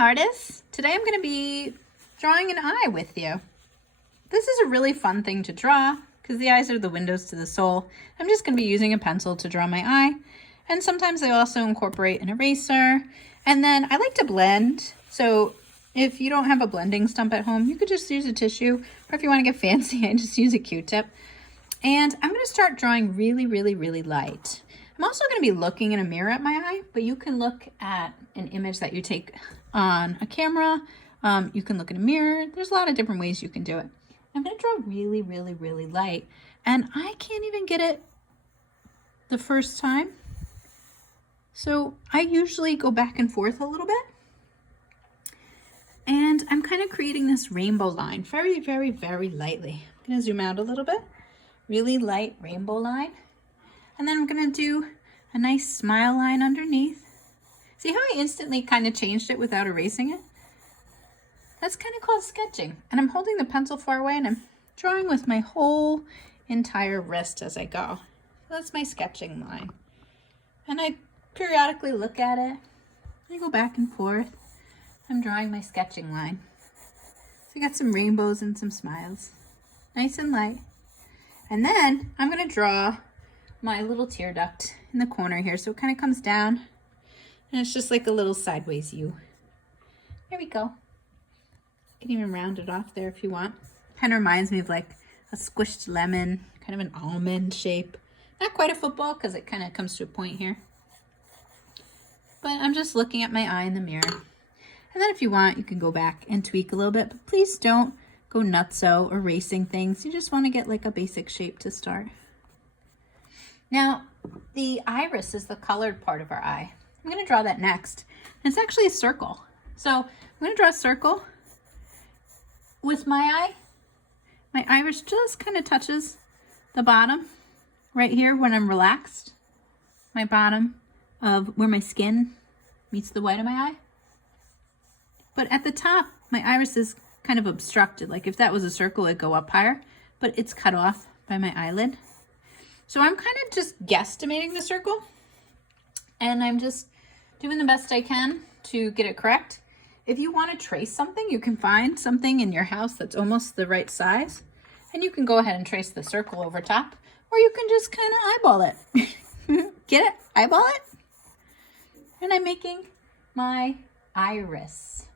Hi artists! Today I'm going to be drawing an eye with you. This is a really fun thing to draw because the eyes are the windows to the soul. I'm just going to be using a pencil to draw my eye, and sometimes I also incorporate an eraser, and then I like to blend. So if you don't have a blending stump at home, you could just use a tissue, or if you want to get fancy, I just use a Q-tip. And I'm going to start drawing really light. I'm also going to be looking in a mirror at my eye, but you can look at an image that you take on a camera. You can look in a mirror. There's a lot of different ways you can do it. I'm going to draw really light, and I can't even get it the first time. So I usually go back and forth a little bit. And I'm kind of creating this rainbow line very lightly. I'm going to zoom out a little bit. Really light rainbow line. And then I'm going to do a nice smile line underneath. See how I instantly kind of changed it without erasing it? That's kind of called sketching. And I'm holding the pencil far away and I'm drawing with my whole entire wrist as I go. So that's my sketching line. And I periodically look at it. I go back and forth. I'm drawing my sketching line. So I got some rainbows and some smiles. Nice and light. And then I'm going to draw my little tear duct in the corner here. So it kind of comes down and it's just like a little sideways U. There we go. You can even round it off there if you want. Kind of reminds me of like a squished lemon, kind of an almond shape. Not quite a football because it kind of comes to a point here. But I'm just looking at my eye in the mirror. And then if you want, you can go back and tweak a little bit, but please don't go nutso erasing things. You just want to get like a basic shape to start. Now, the iris is the colored part of our eye. I'm going to draw that next. And it's actually a circle. So I'm going to draw a circle with my eye. My iris just kind of touches the bottom right here when I'm relaxed. My bottom of where my skin meets the white of my eye. But at the top, my iris is kind of obstructed. Like if that was a circle, it'd go up higher, but it's cut off by my eyelid. So I'm kind of just guesstimating the circle, and I'm just doing the best I can to get it correct. If you want to trace something, you can find something in your house that's almost the right size, and you can go ahead and trace the circle over top, or you can just kind of eyeball it. Get it? Eyeball it? And I'm making my iris.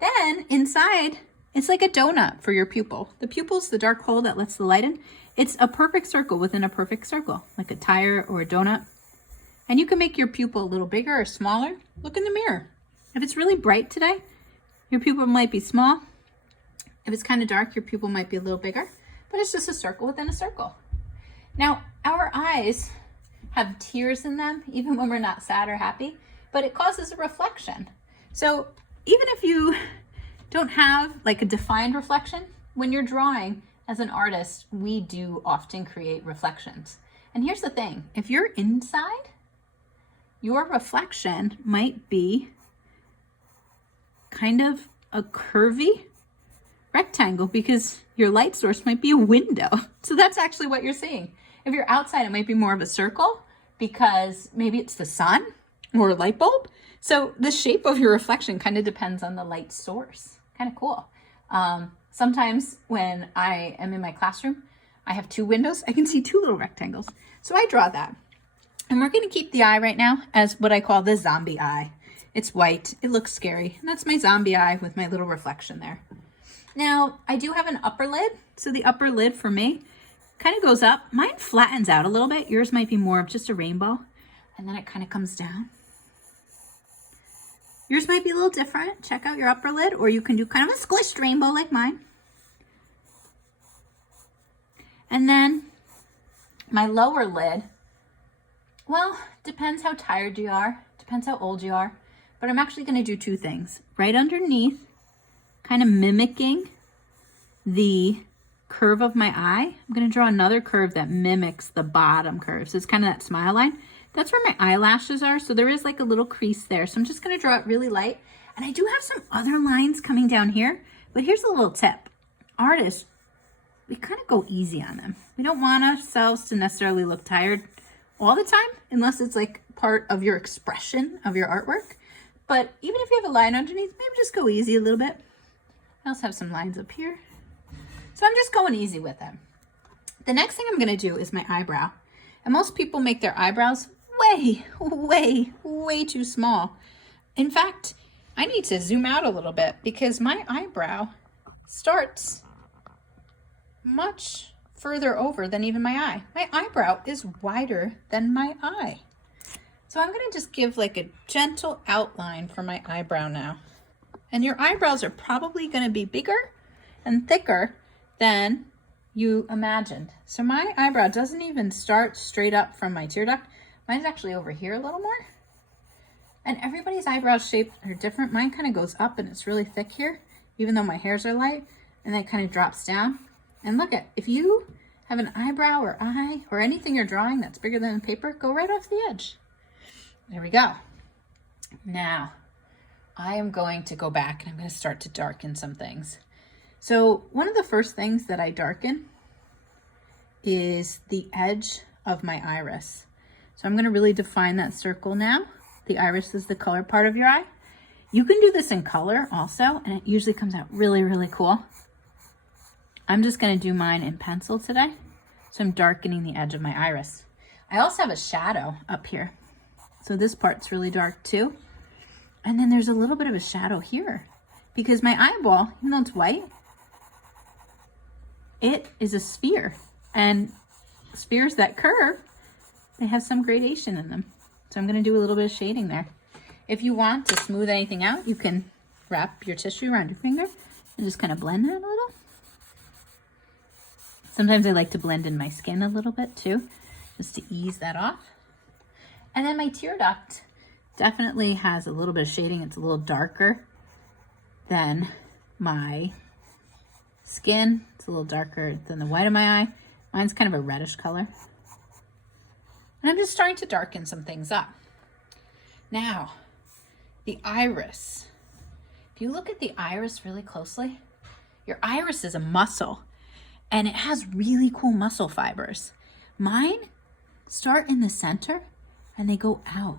Then inside, it's like a donut for your pupil. The pupil's the dark hole that lets the light in. It's a perfect circle within a perfect circle, like a tire or a donut. And you can make your pupil a little bigger or smaller. Look in the mirror. If it's really bright today, your pupil might be small. If it's kind of dark, your pupil might be a little bigger. But it's just a circle within a circle. Now, our eyes have tears in them, even when we're not sad or happy, but it causes a reflection. So even if you don't have like a defined reflection, when you're drawing as an artist, we do often create reflections. And here's the thing, if you're inside, your reflection might be kind of a curvy rectangle because your light source might be a window. So that's actually what you're seeing. If you're outside, it might be more of a circle because maybe it's the sun or a light bulb. So the shape of your reflection kind of depends on the light source. Kind of cool. Sometimes when I am in my classroom, I have two windows. I can see two little rectangles. So I draw that. And we're going to keep the eye right now as what I call the zombie eye. It's white. It looks scary. And that's my zombie eye with my little reflection there. Now, I do have an upper lid. So the upper lid for me kind of goes up. Mine flattens out a little bit. Yours might be more of just a rainbow. And then it kind of comes down. Yours might be a little different. Check out your upper lid, or you can do kind of a squished rainbow like mine. And then my lower lid, well, depends how tired you are, depends how old you are, but I'm actually going to do two things. Right underneath, kind of mimicking the curve of my eye, I'm going to draw another curve that mimics the bottom curve. So it's kind of that smile line. That's where my eyelashes are, so there is like a little crease there. So I'm just going to draw it really light. And I do have some other lines coming down here, but here's a little tip. Artists, we kind of go easy on them. We don't want ourselves to necessarily look tired all the time, unless it's like part of your expression of your artwork. But even if you have a line underneath, maybe just go easy a little bit. I also have some lines up here. So I'm just going easy with them. The next thing I'm gonna do is my eyebrow. And most people make their eyebrows way, way, way too small. In fact, I need to zoom out a little bit because my eyebrow starts much further over than even my eye. My eyebrow is wider than my eye. So I'm gonna just give like a gentle outline for my eyebrow now. And your eyebrows are probably gonna be bigger and thicker than you imagined. So my eyebrow doesn't even start straight up from my tear duct. Mine's actually over here a little more. And everybody's eyebrow shape are different. Mine kind of goes up and it's really thick here, even though my hairs are light, and then it kind of drops down. And look at, if you have an eyebrow or eye or anything you're drawing that's bigger than the paper, go right off the edge. There we go. Now, I am going to go back and I'm going to start to darken some things. So one of the first things that I darken is the edge of my iris. So I'm going to really define that circle now. The iris is the color part of your eye. You can do this in color also, and it usually comes out really, really cool. I'm just going to do mine in pencil today. So I'm darkening the edge of my iris. I also have a shadow up here. So this part's really dark too. And then there's a little bit of a shadow here because my eyeball, even though it's white, it is a sphere, and spheres that curve, they have some gradation in them. So I'm going to do a little bit of shading there. If you want to smooth anything out, you can wrap your tissue around your finger and just kind of blend that a little. Sometimes I like to blend in my skin a little bit too, just to ease that off. And then my tear duct definitely has a little bit of shading. It's a little darker than my skin. It's a little darker than the white of my eye. Mine's kind of a reddish color. And I'm just starting to darken some things up. Now, the iris. If you look at the iris really closely, your iris is a muscle and it has really cool muscle fibers. Mine start in the center and they go out.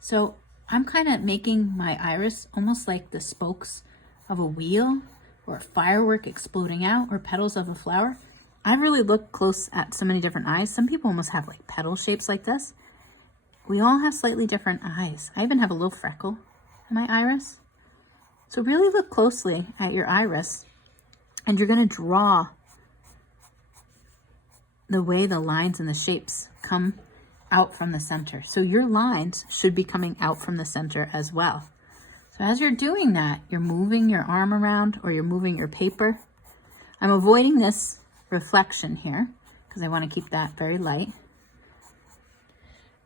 So I'm kind of making my iris almost like the spokes of a wheel or a firework exploding out or petals of a flower. I really looked close at so many different eyes. Some people almost have like petal shapes like this. We all have slightly different eyes. I even have a little freckle in my iris. So really look closely at your iris and you're going to draw the way the lines and the shapes come out from the center. So your lines should be coming out from the center as well. So as you're doing that, you're moving your arm around or you're moving your paper. I'm avoiding this reflection here because I want to keep that very light.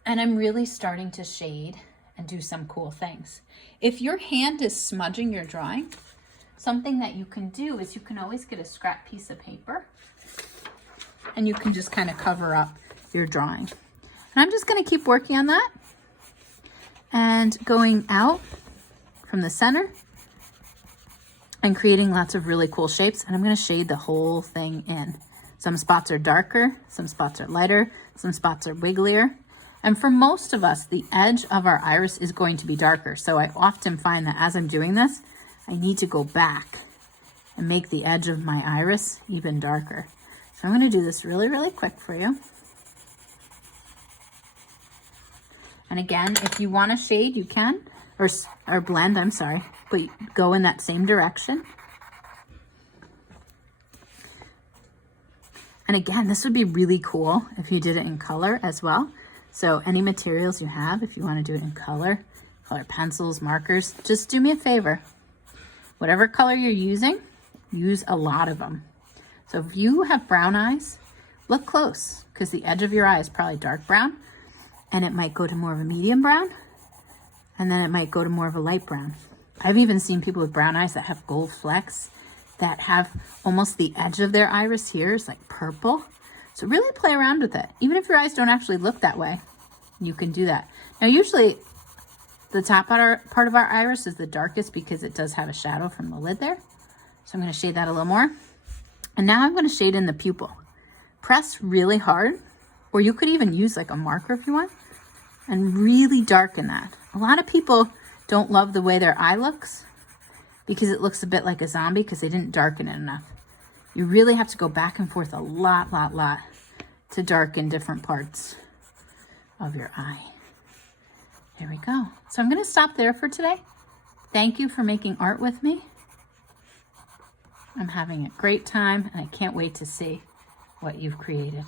And I'm really starting to shade and do some cool things. If your hand is smudging your drawing, something that you can do is you can always get a scrap piece of paper and you can just kind of cover up your drawing. And I'm just going to keep working on that and going out from the center and creating lots of really cool shapes. And I'm going to shade the whole thing in. Some spots are darker, some spots are lighter, some spots are wigglier. And for most of us, the edge of our iris is going to be darker. So I often find that as I'm doing this, I need to go back and make the edge of my iris even darker. So I'm going to do this really, really quick for you. And again, if you want to shade, you can, or blend, I'm sorry, but go in that same direction. And again, this would be really cool if you did it in color as well. So any materials you have, if you want to do it in color pencils, markers, just do me a favor. Whatever color you're using, use a lot of them. So if you have brown eyes, look close because the edge of your eye is probably dark brown and it might go to more of a medium brown and then it might go to more of a light brown. I've even seen people with brown eyes that have gold flecks that have almost the edge of their iris here is like purple. So really play around with it. Even if your eyes don't actually look that way, you can do that. Now usually the top part of our iris is the darkest because it does have a shadow from the lid there. So I'm going to shade that a little more. And now I'm going to shade in the pupil. Press really hard, or you could even use like a marker if you want, and really darken that A lot of people don't love the way their eye looks because it looks a bit like a zombie because they didn't darken it enough. You really have to go back and forth a lot to darken different parts of your eye. There we go. So I'm going to stop there for today. Thank you for making art with me. I'm having a great time and I can't wait to see what you've created.